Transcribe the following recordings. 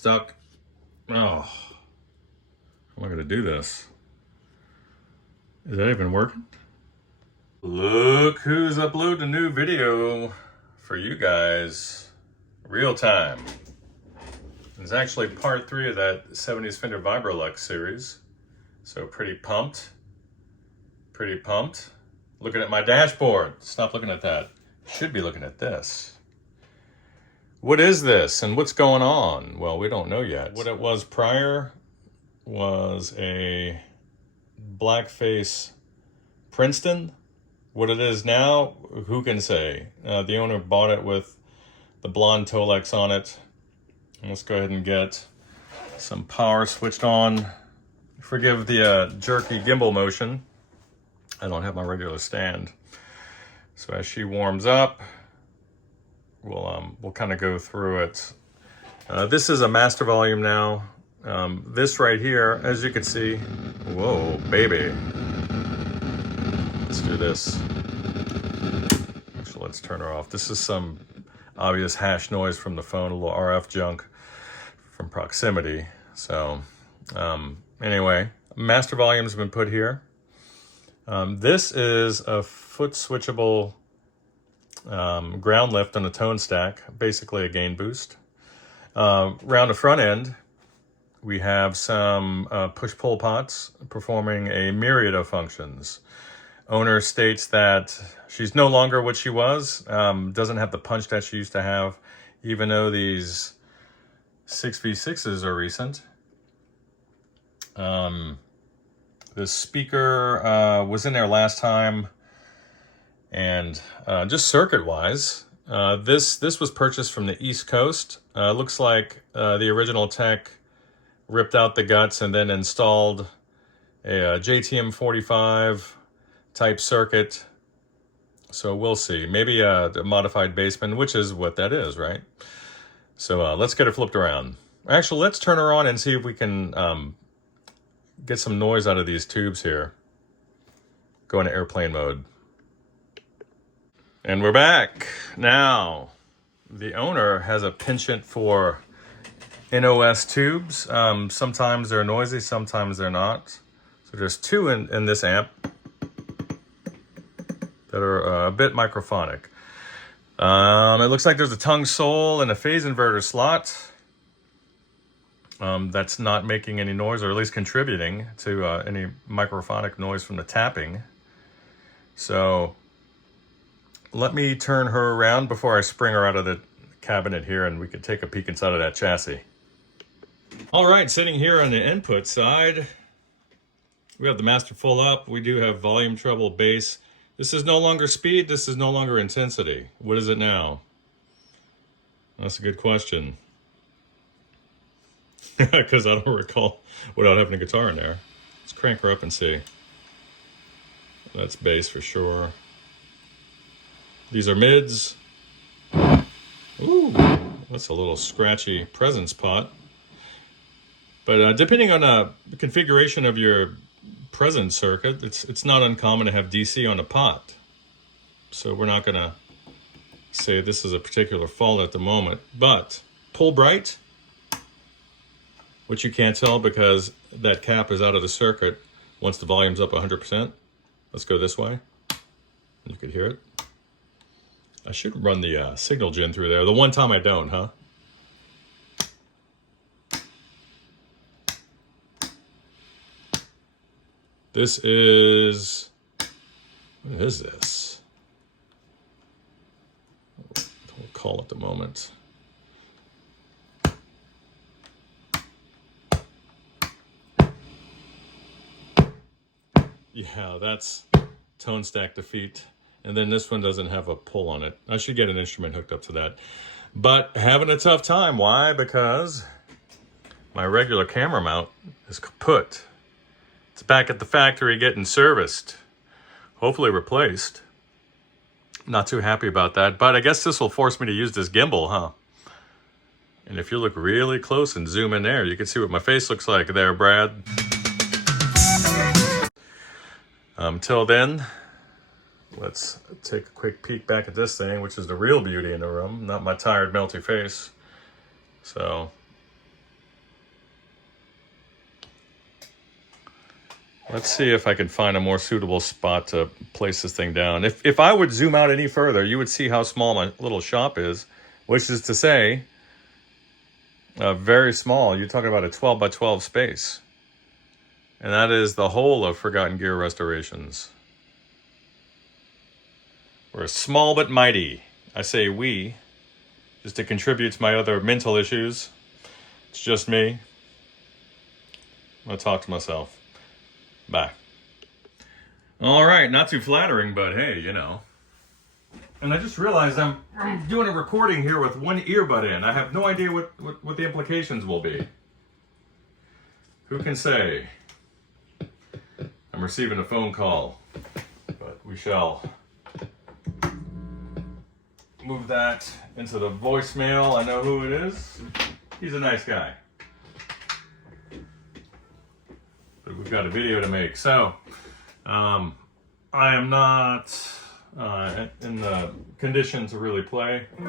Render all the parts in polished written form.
stuck. Oh, how am I going to do this? Is that even working? Look who's uploading a new video for you guys. Real time. It's actually part 3 of that 70s Fender Vibrolux series. So pretty pumped. Pretty pumped. Looking at my dashboard. Stop looking at that. Should be looking at this. What is this and what's going on? Well, we don't know yet. What it was prior was a blackface Princeton. What it is now, who can say? The owner bought it with the blonde Tolex on it. Let's go ahead and get some power switched on. Forgive the jerky gimbal motion. I don't have my regular stand. So as she warms up, we'll kind of go through it. This is a master volume now. This right here, as you can see, whoa, baby. Let's do this. Actually, let's turn her off. This is some obvious hash noise from the phone, a little RF junk from proximity. So anyway, master volumes have been put here. This is a foot switchable ground lift on a tone stack, basically a gain boost. Around the front end, we have some push-pull pots performing a myriad of functions. Owner states that she's no longer what she was, doesn't have the punch that she used to have, even though these 6v6s are recent. The speaker was in there last time, and just circuit-wise, this was purchased from the East Coast. Looks like the original tech ripped out the guts and then installed a JTM 45 type circuit. So we'll see. Maybe a modified basement, which is what that is, right? So let's get her flipped around. Actually, let's turn her on and see if we can get some noise out of these tubes here. Go into airplane mode. And we're back. Now, the owner has a penchant for NOS tubes. Sometimes they're noisy, sometimes they're not. So there's 2 in this amp that are a bit microphonic. It looks like there's a tongue sole and a phase inverter slot. That's not making any noise, or at least contributing to any microphonic noise from the tapping. So let me turn her around before I spring her out of the cabinet here, and we can take a peek inside of that chassis. All right, sitting here on the input side, we have the master full up. We do have volume, treble, bass. This is no longer speed. This is no longer intensity. What is it now? That's a good question. Because I don't recall without having a guitar in there. Let's crank her up and see. That's bass for sure. These are mids. Ooh, that's a little scratchy presence pot. But depending on the configuration of your presence circuit, it's not uncommon to have DC on a pot. So we're not going to say this is a particular fault at the moment. But pull bright, which you can't tell because that cap is out of the circuit once the volume's up 100%. Let's go this way. You could hear it. I should run the signal gen through there. The one time I don't, huh? This is... what is this? We'll call it the moment. Yeah, that's tone stack defeat. And then this one doesn't have a pull on it. I should get an instrument hooked up to that. But having a tough time. Why? Because my regular camera mount is kaput. It's back at the factory getting serviced. Hopefully replaced. Not too happy about that. But I guess this will force me to use this gimbal, huh? And if you look really close and zoom in there, you can see what my face looks like there, Brad. Till then, let's take a quick peek back at this thing, which is the real beauty in the room, not my tired, melty face. So, Let's see if I can find a more suitable spot to place this thing down. If I would zoom out any further, you would see how small my little shop is, which is to say, very small. You're talking about a 12 by 12 space. And that is the whole of Forgotten Gear Restorations. We're small but mighty. I say we, just to contribute to my other mental issues. It's just me. I'm going to talk to myself. Bye. All right, not too flattering, but hey, you know. And I just realized I'm doing a recording here with one earbud in. I have no idea what the implications will be. Who can say? I'm receiving a phone call, but we shall move that into the voicemail. I know who it is. He's a nice guy. But we've got a video to make. So, I am not in the condition to really play, but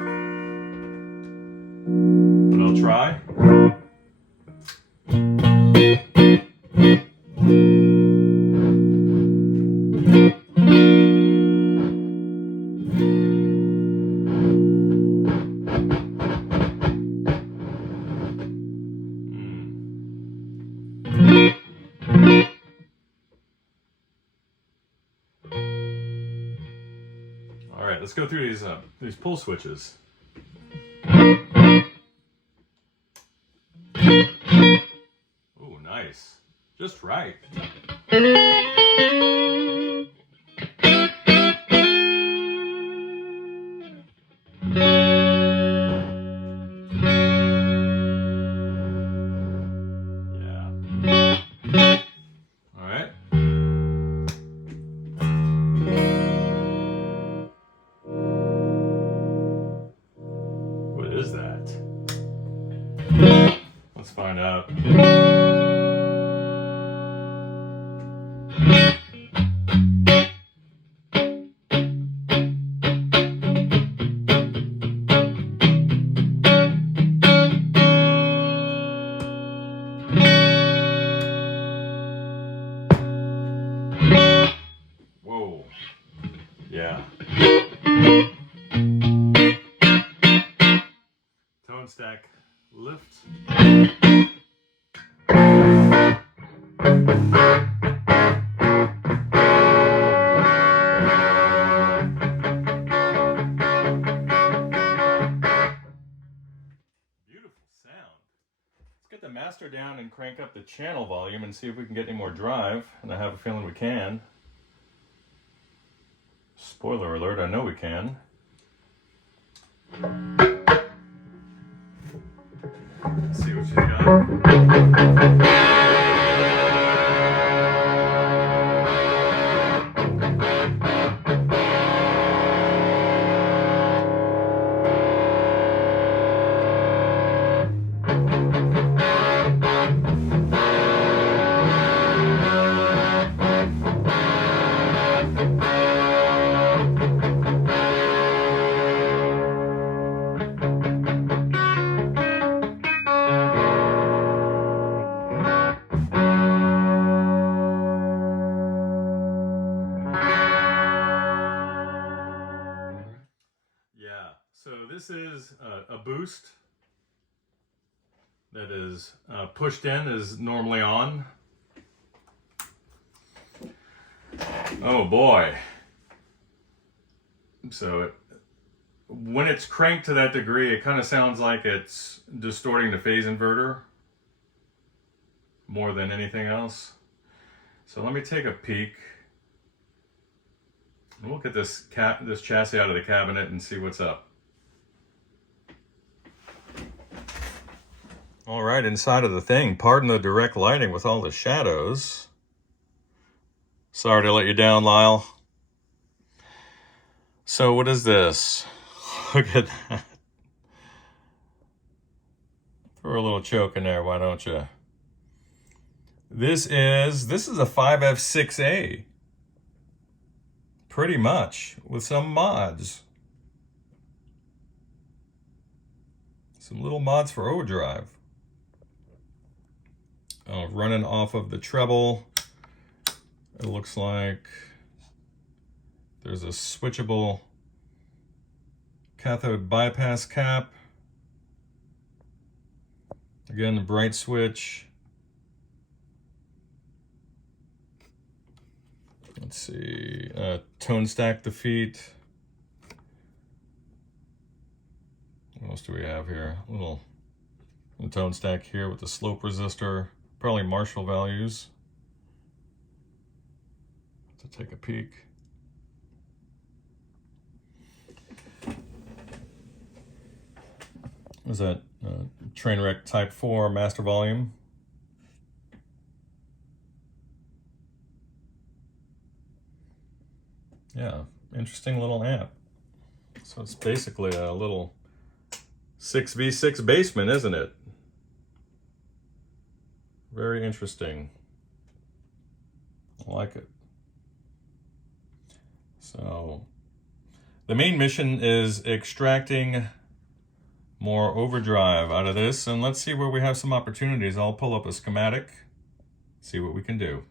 I'll try. All right, let's go through these pull switches. Ooh, nice. Just right. Let's find out. Whoa. Yeah. Tone stack lift. Get the master down and crank up the channel volume and see if we can get any more drive, and I have a feeling we can. Spoiler alert, I know we can. Let's see what she's got. So this is a boost that is pushed in, is normally on. Oh boy. So when it's cranked to that degree, it kind of sounds like it's distorting the phase inverter more than anything else. So let me take a peek. We'll get this chassis out of the cabinet and see what's up. All right, inside of the thing, pardon the direct lighting with all the shadows. Sorry to let you down, Lyle. So what is this? Look at that. Throw a little choke in there, why don't you? This is a 5F6A. Pretty much, with some mods. Some little mods for overdrive. Running off of the treble it looks like there's a switchable cathode bypass cap. Again, the bright switch. Let's see, tone stack defeat. What else do we have here? A little tone stack here with the slope resistor, probably Marshall values. To take a peek. What is that? Trainwreck Type 4 master volume. Yeah, interesting little amp. So it's basically a little 6v6 basement, isn't it? Very interesting. I like it. So the main mission is extracting more overdrive out of this, and let's see where we have some opportunities. I'll pull up a schematic, see what we can do.